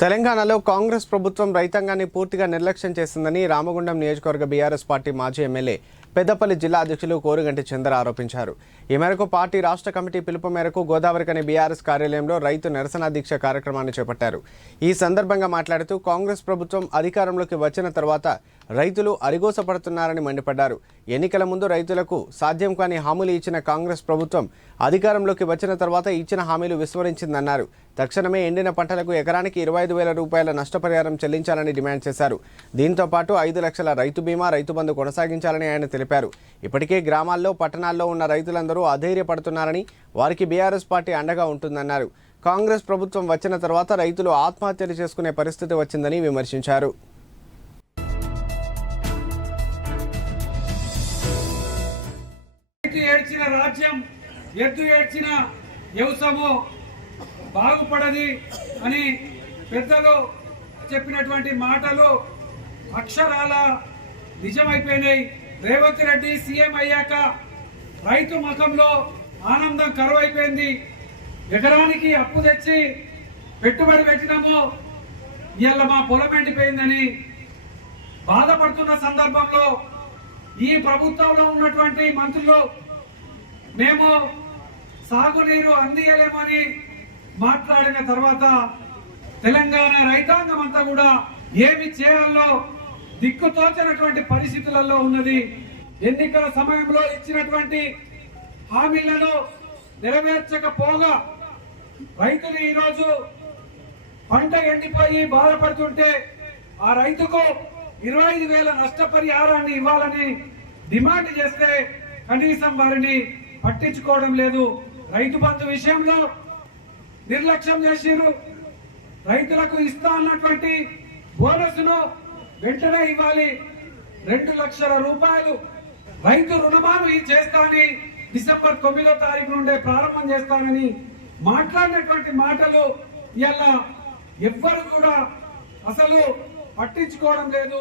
తెలంగాణలో కాంగ్రెస్ ప్రభుత్వం రైతాంగాన్ని పూర్తిగా నిర్లక్ష్యం చేసిందని రామగుండం నియోజకవర్గ బీఆర్ఎస్ పార్టీ మాజీ ఎమ్మెల్యే పెద్దపల్లి జిల్లా అధ్యక్షులు కోరుగంటి చంద్ర ఆరోపించారు. ఈ మేరకు పార్టీ రాష్ట్ర కమిటీ పిలుపు మేరకు గోదావరికని బీఆర్ఎస్ కార్యాలయంలో రైతు నిరసన దీక్ష కార్యక్రమాన్ని చేపట్టారు. ఈ సందర్భంగా మాట్లాడుతూ కాంగ్రెస్ ప్రభుత్వం అధికారంలోకి వచ్చిన తర్వాత రైతులు అరిగోసపడుతున్నారని మండిపడ్డారు. ఎన్నికల ముందు రైతులకు సాధ్యం కాని హామీలు ఇచ్చిన కాంగ్రెస్ ప్రభుత్వం అధికారంలోకి వచ్చిన తర్వాత ఇచ్చిన హామీలు విస్మరించిందన్నారు. తక్షణమే ఎండిన పంటలకు ఎకరానికి 25,000 రూపాయల నష్టపరిహారం చెల్లించాలని డిమాండ్ చేశారు. దీంతో పాటు 5 లక్షల రైతు బీమా, రైతు బంధు కొనసాగించాలని ఆయన తెలిపారు. ఇప్పటికే గ్రామాల్లో, పట్టణాల్లో ఉన్న రైతులందరూ అధైర్యపడుతున్నారని, వారికి బీఆర్ఎస్ పార్టీ అండగా ఉంటుందన్నారు. కాంగ్రెస్ ప్రభుత్వం వచ్చిన తర్వాత రైతులు ఆత్మహత్యలు చేసుకునే పరిస్థితి వచ్చిందని విమర్శించారు. ఏడ్చిన రాజ్యం, ఎద్దు ఏడ్చిన వ్యవసాయము బాగుపడది అని పెద్దలు చెప్పినటువంటి మాటలు అక్షరాల నిజమైపోయినాయి. రేవంత్ రెడ్డి సీఎం అయ్యాక రైతు ముఖంలో ఆనందం కరువైపోయింది. ఎకరానికి అప్పు తెచ్చి పెట్టుబడి పెట్టినాము, ఇవాళ మా పొలం ఎండిపోయిందని బాధపడుతున్న సందర్భంలో ఈ ప్రభుత్వంలో ఉన్నటువంటి మంత్రులు మేము సాగునీరు అందియలేమని మాట్లాడిన తర్వాత తెలంగాణ రైతాంగం అంతా కూడా ఏమి చేయాలో దిక్కుతోచనటువంటి పరిస్థితులలో ఉన్నది. ఎన్నికల సమయంలో ఇచ్చినటువంటి హామీలను నెరవేర్చకపోగా రైతులు ఈరోజు పంట ఎండిపోయి బాధపడుతుంటే ఆ రైతుకు 25,000 నష్టపరిహారాన్ని ఇవ్వాలని డిమాండ్ చేస్తే కనీసం వారిని పట్టించుకోవడం లేదు. రైతు బంధు విషయంలో నిర్లక్ష్యం చేసిరు. రైతులకు ఇస్తా అన్నటువంటి బోనస్ను వెంటనే ఇవ్వాలి. 2 లక్షల రూపాయలు రైతు రుణమాఫీ చేస్తానని డిసెంబర్ 9వ తారీఖు నుండే ప్రారంభం చేస్తానని మాట్లాడినటువంటి మాటలు ఇవాళ ఎవ్వరు కూడా అసలు పట్టించుకోవడం లేదు.